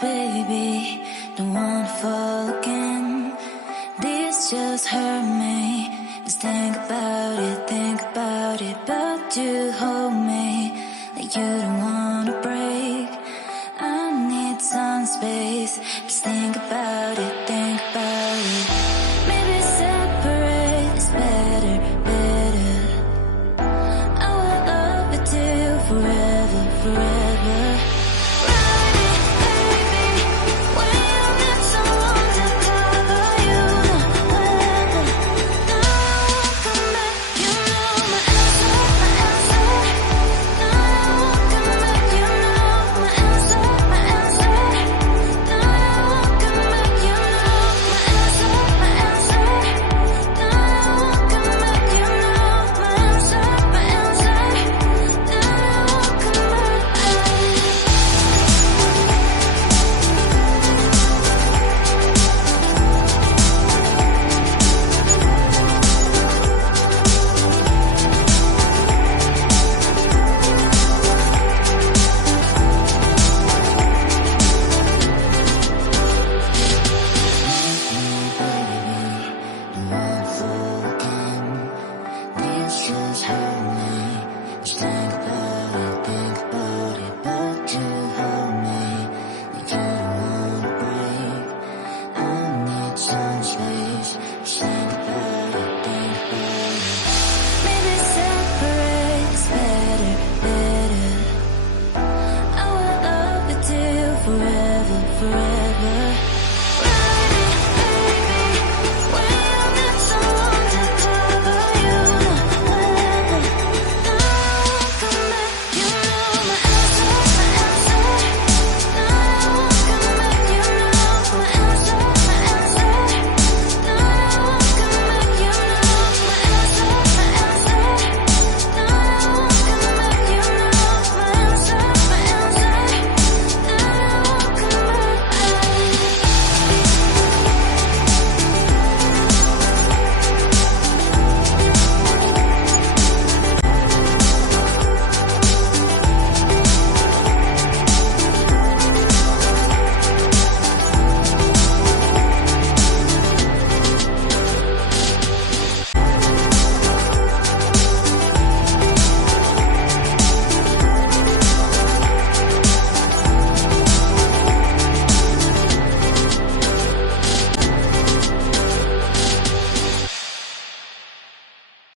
baby, don't wanna fall again. This just hurt me. Just think about it, but you hold me like you don't wanna break. I need some space. Just think about it, think about it. Maybe separate is better, better. I will love you till forever, forever. Just hurt me. Just think about it, but you hold me like you don't wanna break. I need some space. Just think about it. Maybe separate is better, better. I will love you till forever, forever.